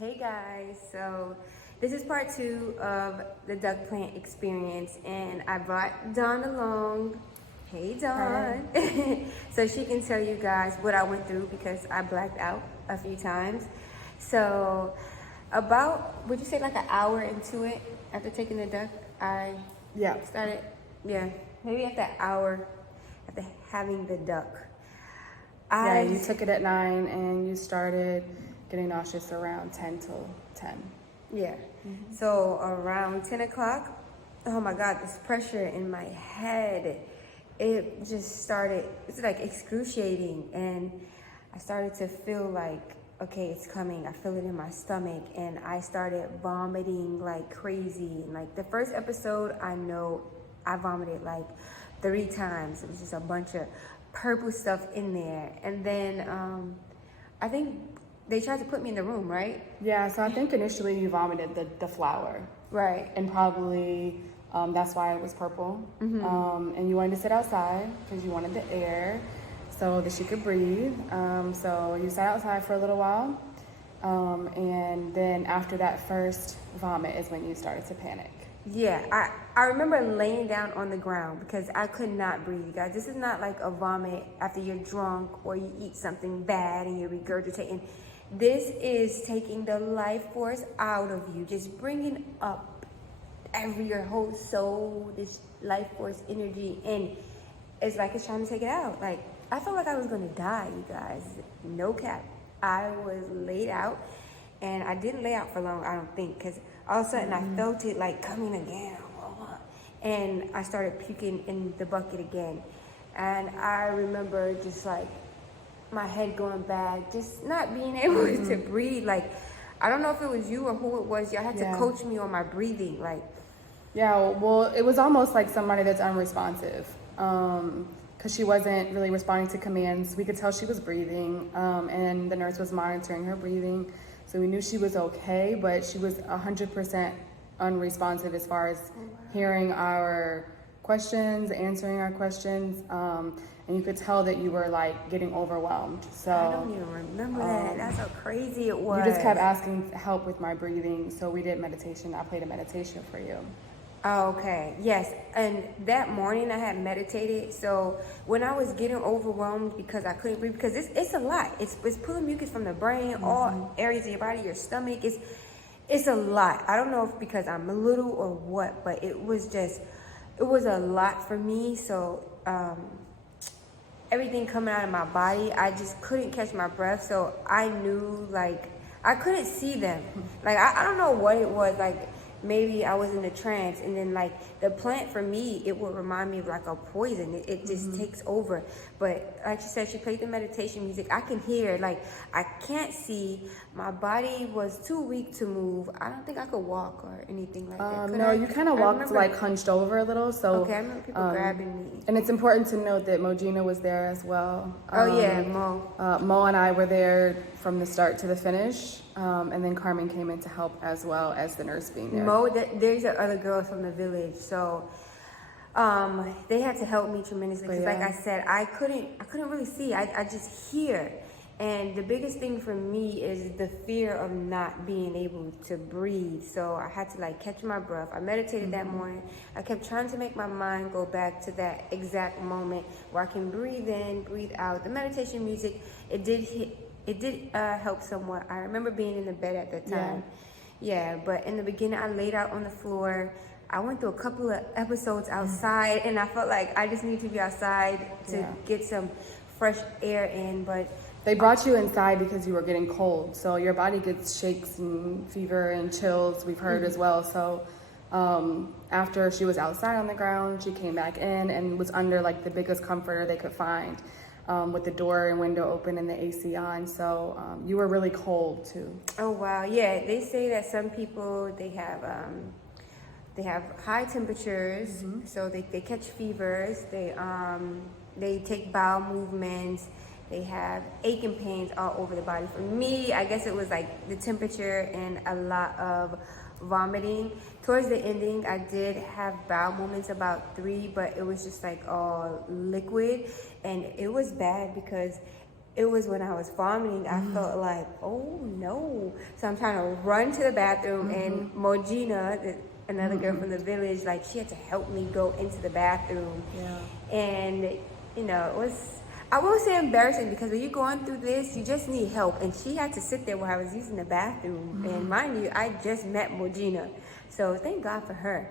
Hey guys, so this is part two of the duck plant experience, and I brought Dawn along. Hey Dawn. So she can tell you guys what I went through because I blacked out a few times. So, about, would you say like an hour into it after taking the duck, I Yeah. started, maybe after an hour after having the duck. Yeah, you took it at 9 and you started getting nauseous around 10 till 10. Yeah. So around 10 o'clock, oh my God, this pressure in my head, it just started, it's like excruciating. And I started to feel like, okay, it's coming. I feel it in my stomach. And I started vomiting like crazy. And like the first episode, I know I vomited like 3 times. It was just a bunch of purple stuff in there. And then I think they tried to put me in the room, right? Yeah, so I think initially you vomited the flour. Right. And probably that's why it was purple. And you wanted to sit outside because you wanted the air so that she could breathe. So you sat outside for a little while. And then after that first vomit is when you started to panic. Yeah, I remember laying down on the ground because I could not breathe, you guys. This is not like a vomit after you're drunk or you eat something bad and you're regurgitating. This is taking the life force out of you, just bringing up your whole soul, this life force energy, and it's like it's trying to take it out. Like, I felt like I was gonna die, you guys. No cap. I was laid out, and I didn't lay out for long, I don't think, because all of a sudden I felt it like coming again, and I started puking in the bucket again. And I remember just like my head going back, just not being able to breathe. Like, I don't know if it was you or who it was. Y'all had to coach me on my breathing. Like, yeah, well, it was almost like somebody that's unresponsive because she wasn't really responding to commands. We could tell she was breathing, and the nurse was monitoring her breathing. So we knew she was okay, but she was 100% unresponsive as far as hearing our questions, answering our questions, and you could tell that you were like getting overwhelmed. So I don't even remember that. That's how crazy it was. You just kept asking help with my breathing, so we did meditation. I played a meditation for you. Oh, okay. Yes. And that morning I had meditated. So when I was getting overwhelmed because I couldn't breathe, because it's a lot. It's pulling mucus from the brain, all areas of your body, your stomach. It's a lot. I don't know if because I'm a little or what, but it was a lot for me. So everything coming out of my body, I just couldn't catch my breath. So I knew, like, I couldn't see them. Like, I don't know what it was. Like, maybe I was in a trance, and then like the plant for me, it would remind me of like a poison. It just takes over. But like she said, she played the meditation music. I can hear, like, I can't see. My body was too weak to move. I don't think I could walk or anything like that. No, you kind of walked like hunched over a little. So okay, I remember people grabbing me. And it's important to note that Mogina was there as well. Oh yeah, Mo. Mo and I were there from the start to the finish, and then Carmen came in to help as well as the nurse being there. Mo, there's the other girls from the village, so they had to help me tremendously because, like I said, I couldn't really see. I just hear, and the biggest thing for me is the fear of not being able to breathe. So I had to like catch my breath. I meditated that morning. I kept trying to make my mind go back to that exact moment where I can breathe in, breathe out. The meditation music, it did help somewhat. I remember being in the bed at that time. Yeah, but in the beginning, I laid out on the floor. I went through a couple of episodes outside, and I felt like I just needed to be outside to get some fresh air in. But they brought you inside because you were getting cold. So your body gets shakes and fever and chills, we've heard as well. So after she was outside on the ground, she came back in and was under like the biggest comforter they could find. With the door and window open and the AC on, so you were really cold too. Oh wow, yeah. They say that some people they have high temperatures, so they catch fevers. They take bowel movements. They have aching pains all over the body. For me, I guess it was like the temperature and a lot of vomiting. Towards the ending, I did have bowel movements, about 3, but it was just like all liquid, and it was bad because it was when I was vomiting. I felt like, oh no. So I'm trying to run to the bathroom, and Mojina, another girl from the village, like she had to help me go into the bathroom. Yeah. And you know, it was, I won't say embarrassing, because when you're going through this, you just need help. And she had to sit there while I was using the bathroom. And mind you, I just met Mojina, so thank God for her.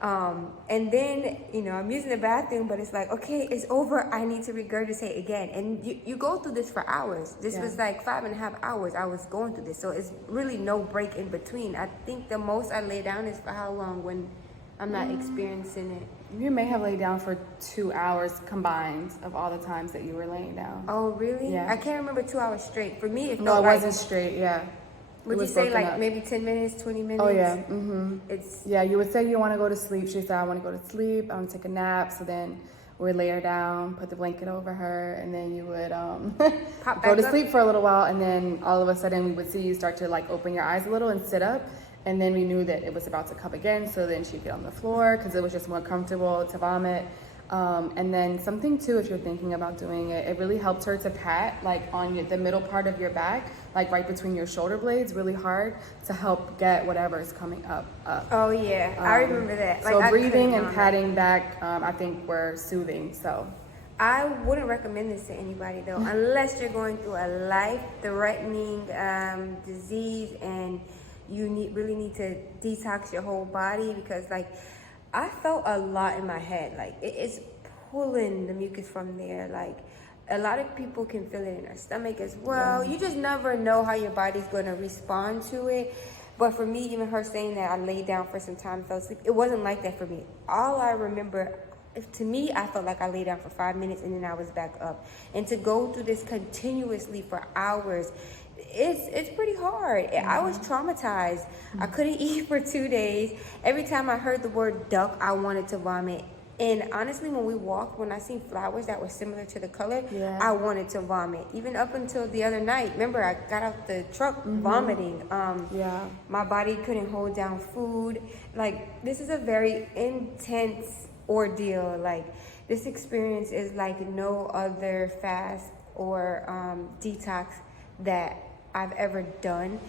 And then, you know, I'm using the bathroom, but it's like, okay, it's over. I need to regurgitate again. And you go through this for hours. This was like 5.5 hours I was going through this. So it's really no break in between. I think the most I lay down is for how long when I'm not experiencing it. You may have laid down for 2 hours combined of all the times that you were laying down. Oh, really? Yeah. I can't remember 2 hours straight. For me, it felt No, it like, wasn't straight, yeah. would you was say broken like up. maybe 10 minutes, 20 minutes? Oh, yeah. It's, Yeah, you would say you want to go to sleep. She'd say, I want to go to sleep. I want to take a nap. So then we'd lay her down, put the blanket over her, and then you would Pop go back to up? sleep for a little while. And then all of a sudden we would see you start to like open your eyes a little and sit up. And then we knew that it was about to come again. So then she'd get on the floor because it was just more comfortable to vomit. And then something too, if you're thinking about doing it, it really helped her to pat like on the middle part of your back, like right between your shoulder blades, really hard to help get whatever is coming up. oh yeah, I remember that. Like, So I breathing couldn't and vomit. patting back, I think were soothing. So I wouldn't recommend this to anybody though, unless you're going through a life-threatening disease and you really need to detox your whole body, because like I felt a lot in my head, like it's pulling the mucus from there. Like a lot of people can feel it in their stomach as well. You just never know how your body's going to respond to it. But for me, even her saying that I laid down for some time, fell asleep, it wasn't like that for me. All I remember, to me, I felt like I lay down for 5 minutes and then I was back up. And to go through this continuously for hours, it's pretty hard. I was traumatized. I couldn't eat for 2 days. Every time I heard the word duck, I wanted to vomit. And honestly, when we walked, when I seen flowers that were similar to the color, I wanted to vomit. Even up until the other night. Remember, I got out the truck vomiting. My body couldn't hold down food. Like, this is a very intense ordeal. Like, this experience is like no other fast or detox that I've ever done.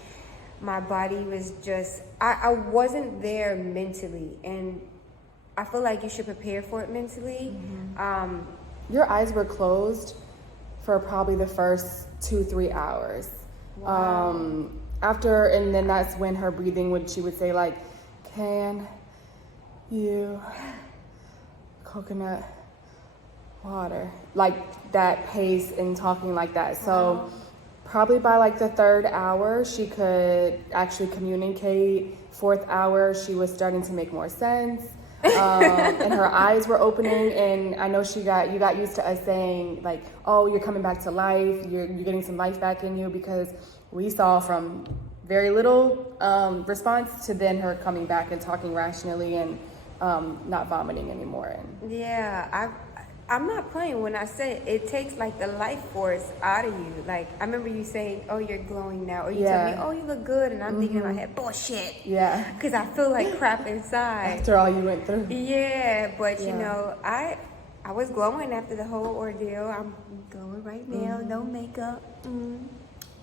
My body was just, I wasn't there mentally, and I feel like you should prepare for it mentally. your eyes were closed for probably the first 2-3 hours. After, and then that's when her breathing she would say like, can you coconut water, like that pace and talking like that. So probably by like the 3rd hour, she could actually communicate. 4th hour, she was starting to make more sense. And her eyes were opening, and I know you got used to us saying like, oh, you're coming back to life, you're getting some life back in you, because we saw from very little response to then her coming back and talking rationally and not vomiting anymore. And Yeah, I'm not playing when I say it takes like the life force out of you. Like, I remember you saying, oh, you're glowing now. Or you tell me, oh, you look good. And I'm thinking in my head, bullshit. yeah, Because I feel like crap inside. after all you went through. Yeah, but you know, I was glowing after the whole ordeal. I'm glowing right now, no makeup.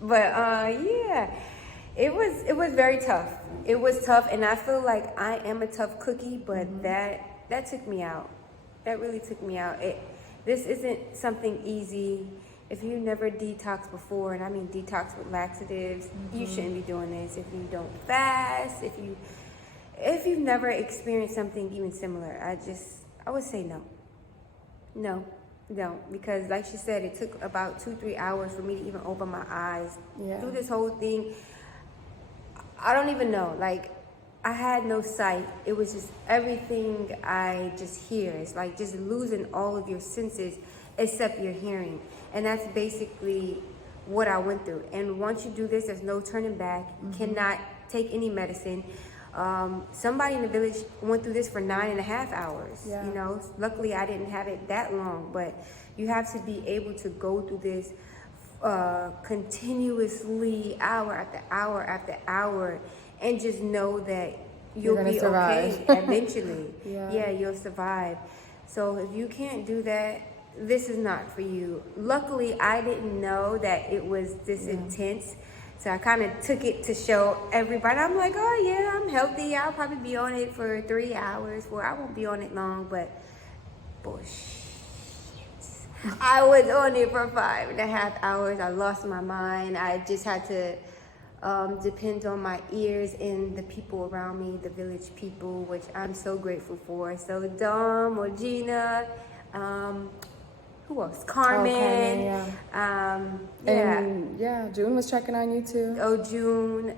But yeah, it was very tough. It was tough, and I feel like I am a tough cookie, but that took me out. That really took me out. This isn't something easy. If you never detoxed before, and I mean detox with laxatives, you shouldn't be doing this. If you don't fast, if you've never experienced something even similar, I would say no. No, don't. Because like she said, it took about 2-3 hours for me to even open my eyes. Through this whole thing, I don't even know. Like, I had no sight. It was just everything I just hear. It's like just losing all of your senses except your hearing. And that's basically what I went through. And once you do this, there's no turning back. You cannot take any medicine. Somebody in the village went through this for 9.5 hours. You know, luckily I didn't have it that long, but you have to be able to go through this continuously, hour after hour after hour, and just know that you'll be survive. okay eventually. Yeah, you'll survive. So if you can't do that, this is not for you. Luckily, I didn't know that it was this intense. So I kind of took it to show everybody. I'm like, oh yeah, I'm healthy. I'll probably be on it for 3 hours. Well, I won't be on it long, but bullshit. I was on it for 5.5 hours. I lost my mind. I just had to depend on my ears and the people around me, the village people, which I'm so grateful for. So Dom or Gina, who else? Carmen. And June was checking on you too. Oh, June,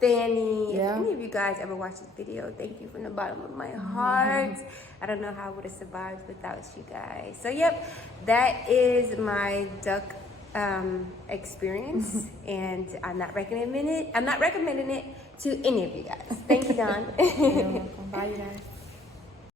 Fanny. Yeah. If any of you guys ever watch this video, thank you from the bottom of my heart. I don't know how I would have survived without you guys. So, yep, that is my duck experience, and I'm not recommending it. I'm not recommending it to any of you guys. Thank you, Don. You're welcome. Bye, you guys.